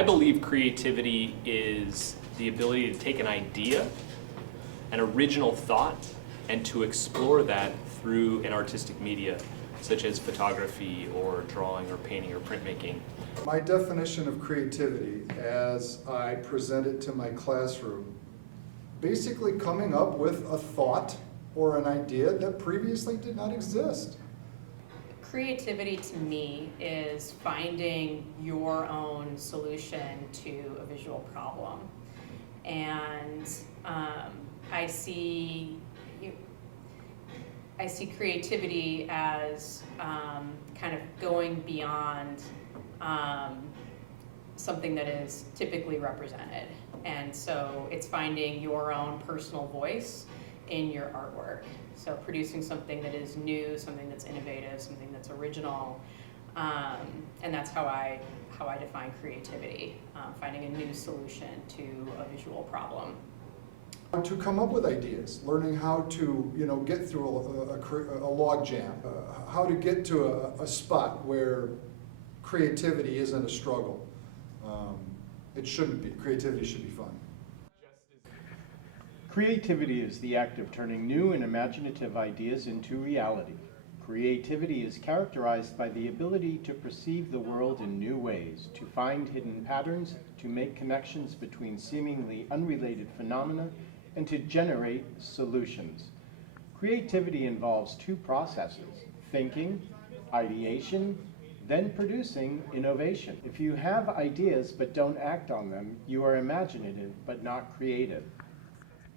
I believe creativity is the ability to take an idea, an original thought, and to explore that through an artistic media, such as photography or drawing or painting or printmaking. My definition of creativity as I present it to my classroom, basically coming up with a thought or an idea that previously did not exist. Creativity to me is finding your own solution to a visual problem. And I see creativity as kind of going beyond something that is typically represented. And so it's finding your own personal voice in your artwork. So producing something that is new, something that's innovative, something that's original, and that's how I define creativity, finding a new solution to a visual problem. To come up with ideas, learning how to get through a log jam, how to get to a spot where creativity isn't a struggle. It shouldn't be. Creativity should be fun. Creativity is the act of turning new and imaginative ideas into reality. Creativity is characterized by the ability to perceive the world in new ways, to find hidden patterns, to make connections between seemingly unrelated phenomena, and to generate solutions. Creativity involves two processes: thinking, ideation, then producing, innovation. If you have ideas but don't act on them, you are imaginative but not creative.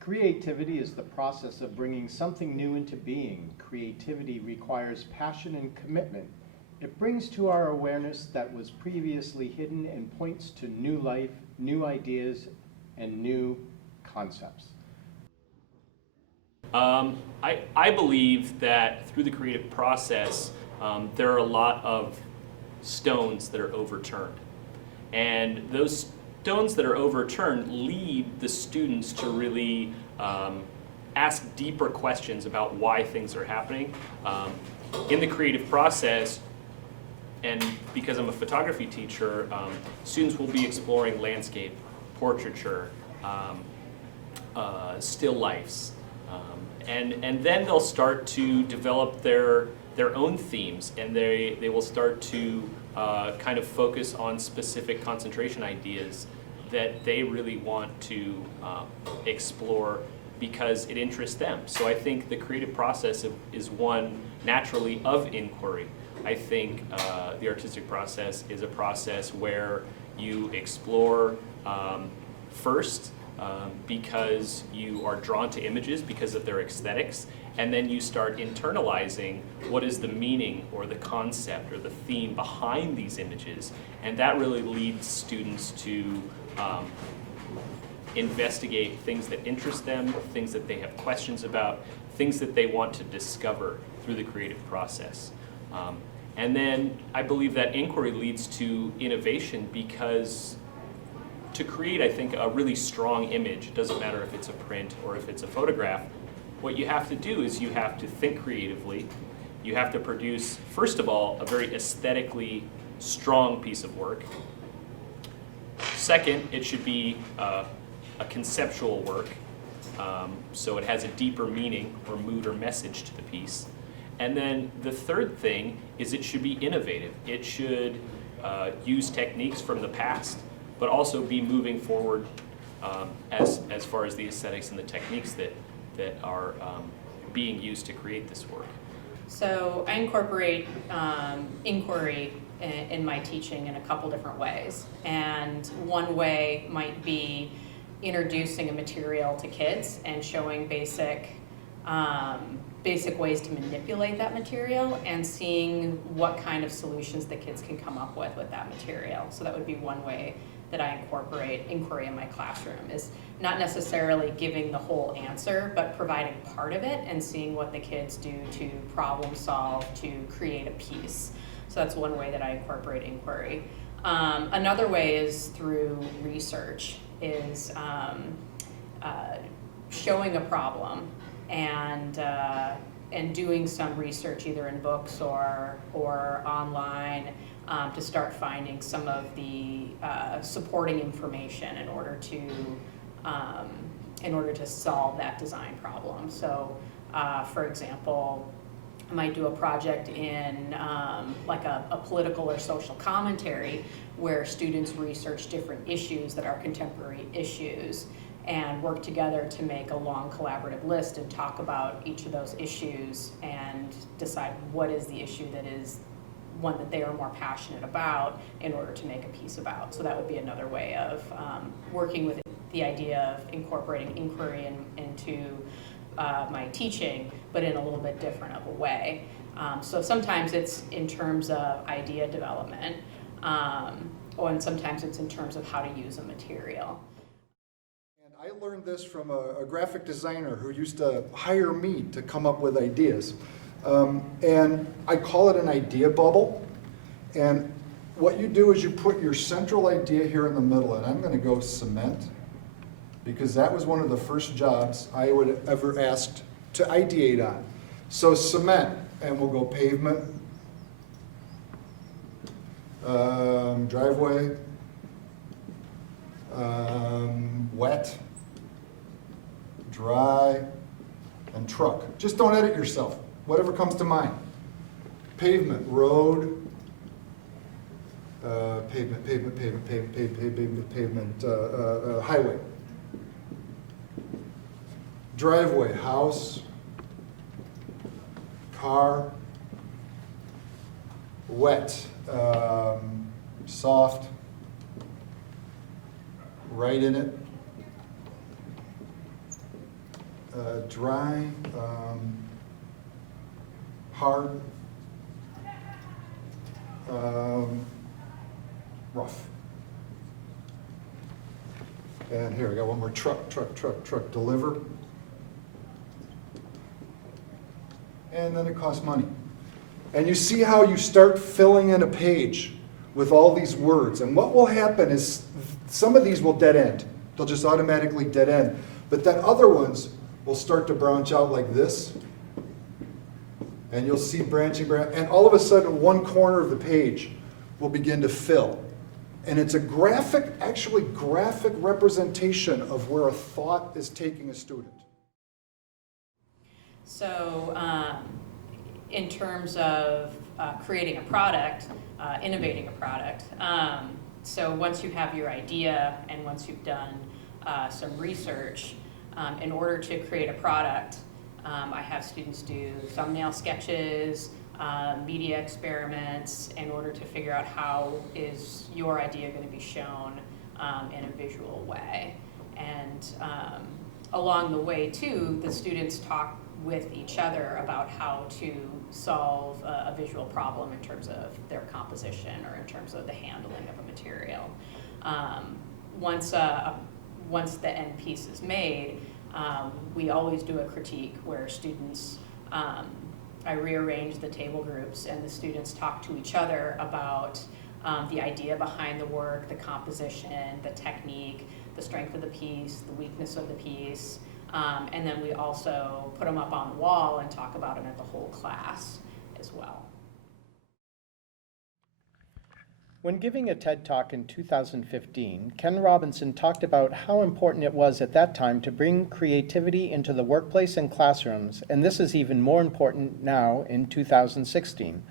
Creativity is the process of bringing something new into being. Creativity requires passion and commitment. It brings to our awareness that was previously hidden and points to new life, new ideas, and new concepts. I believe that through the creative process, there are a lot of stones that are overturned. And those stones that are overturned lead the students to really ask deeper questions about why things are happening. In the creative process, and because I'm a photography teacher, students will be exploring landscape, portraiture, still lifes, and then they'll start to develop their own themes, and they will start to kind of focus on specific concentration ideas that they really want to explore because it interests them. So I think the creative process is one naturally of inquiry. I think the artistic process is a process where you explore first because you are drawn to images because of their aesthetics, and then you start internalizing what is the meaning or the concept or the theme behind these images, and that really leads students to investigate things that interest them, things that they have questions about, things that they want to discover through the creative process. And then I believe that inquiry leads to innovation, because to create, I think, a really strong image, it doesn't matter if it's a print or if it's a photograph, what you have to do is you have to think creatively. You have to produce, first of all, a very aesthetically strong piece of work. Second, it should be a conceptual work, so it has a deeper meaning or mood or message to the piece. And then the third thing is it should be innovative. It should use techniques from the past, but also be moving forward as far as the aesthetics and the techniques that are being used to create this work. So I incorporate inquiry in my teaching in a couple different ways. And one way might be introducing a material to kids and showing basic ways to manipulate that material and seeing what kind of solutions the kids can come up with that material. So that would be one way that I incorporate inquiry in my classroom, is not necessarily giving the whole answer, but providing part of it and seeing what the kids do to problem solve, to create a piece. So that's one way that I incorporate inquiry. Another way is through research, is showing a problem and doing some research either in books or online to start finding some of the supporting information in order to solve that design problem. So, for example, I might do a project in like a political or social commentary where students research different issues that are contemporary issues and work together to make a long collaborative list and talk about each of those issues and decide what is the issue that is one that they are more passionate about in order to make a piece about. So that would be another way of working with the idea of incorporating inquiry into my teaching, but in a little bit different of a way. So sometimes it's in terms of idea development, and sometimes it's in terms of how to use a material. And I learned this from a graphic designer who used to hire me to come up with ideas. And I call it an idea bubble. And what you do is you put your central idea here in the middle, and I'm going to go cement, because that was one of the first jobs I would ever asked to ideate on. So cement, and we'll go pavement, driveway, wet, dry, and truck. Just don't edit yourself, whatever comes to mind. Pavement, road, pavement, highway. Driveway, house, car, wet, soft, right in it, dry, hard, rough. And here, I got one more, truck, deliver. And then it costs money. And you see how you start filling in a page with all these words. And what will happen is some of these will dead end. They'll just automatically dead end. But then other ones will start to branch out like this. And you'll see branching, and all of a sudden one corner of the page will begin to fill. And it's a graphic representation of where a thought is taking a student. So in terms of creating a product, innovating a product, so once you have your idea and once you've done some research, in order to create a product, I have students do thumbnail sketches, media experiments in order to figure out how is your idea going to be shown in a visual way. And along the way too, the students talk with each other about how to solve a visual problem in terms of their composition or in terms of the handling of a material. Once the end piece is made, we always do a critique where students, I rearrange the table groups and the students talk to each other about the idea behind the work, the composition, the technique, the strength of the piece, the weakness of the piece, and then we also put them up on the wall and talk about them at the whole class as well. When giving a TED Talk in 2015, Ken Robinson talked about how important it was at that time to bring creativity into the workplace and classrooms, and this is even more important now in 2016.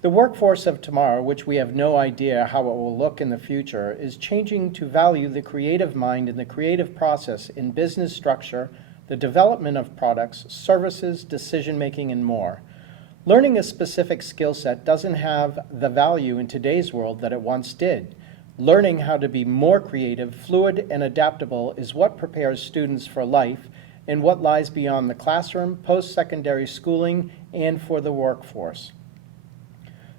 The workforce of tomorrow, which we have no idea how it will look in the future, is changing to value the creative mind and the creative process in business structure, the development of products, services, decision-making, and more. Learning a specific skill set doesn't have the value in today's world that it once did. Learning how to be more creative, fluid, and adaptable is what prepares students for life and what lies beyond the classroom, post-secondary schooling, and for the workforce.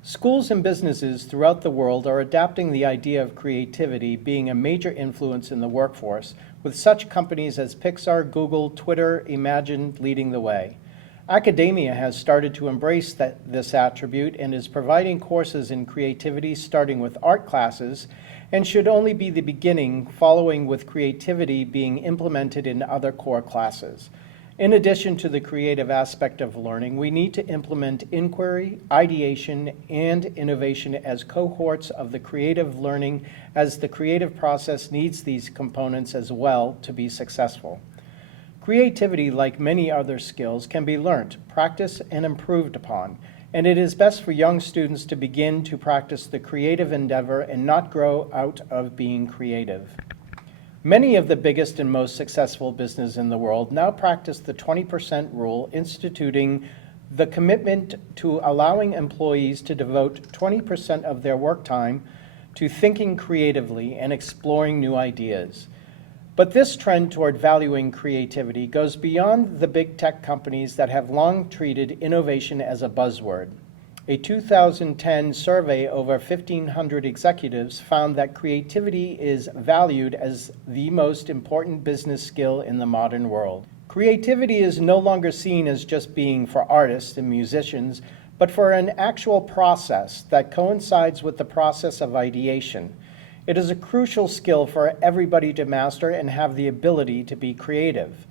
Schools and businesses throughout the world are adapting the idea of creativity being a major influence in the workforce, with such companies as Pixar, Google, Twitter, Imagine leading the way. Academia has started to embrace this attribute and is providing courses in creativity starting with art classes and should only be the beginning, following with creativity being implemented in other core classes. In addition to the creative aspect of learning, we need to implement inquiry, ideation, and innovation as cohorts of the creative learning, as the creative process needs these components as well to be successful. Creativity, like many other skills, can be learnt, practiced, and improved upon, and it is best for young students to begin to practice the creative endeavor and not grow out of being creative. Many of the biggest and most successful businesses in the world now practice the 20% rule, instituting the commitment to allowing employees to devote 20% of their work time to thinking creatively and exploring new ideas. But this trend toward valuing creativity goes beyond the big tech companies that have long treated innovation as a buzzword. A 2010 survey over 1,500 executives found that creativity is valued as the most important business skill in the modern world. Creativity is no longer seen as just being for artists and musicians, but for an actual process that coincides with the process of ideation. It is a crucial skill for everybody to master and have the ability to be creative.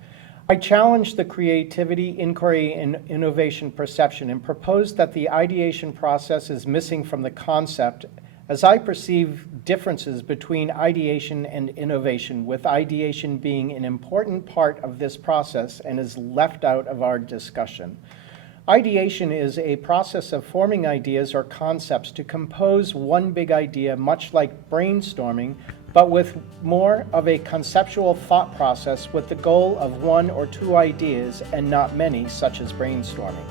I challenged the creativity, inquiry, and innovation perception and proposed that the ideation process is missing from the concept, as I perceive differences between ideation and innovation, with ideation being an important part of this process and is left out of our discussion. Ideation is a process of forming ideas or concepts to compose one big idea, much like brainstorming, but with more of a conceptual thought process with the goal of one or two ideas and not many, such as brainstorming.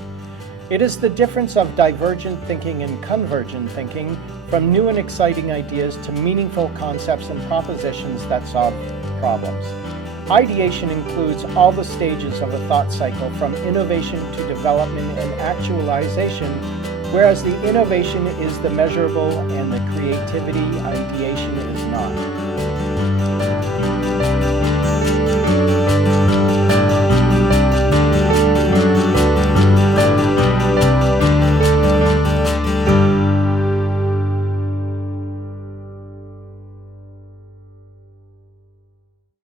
It is the difference of divergent thinking and convergent thinking, from new and exciting ideas to meaningful concepts and propositions that solve problems. Ideation includes all the stages of a thought cycle, from innovation to development and actualization, whereas the innovation is the measurable and the creativity ideation is not.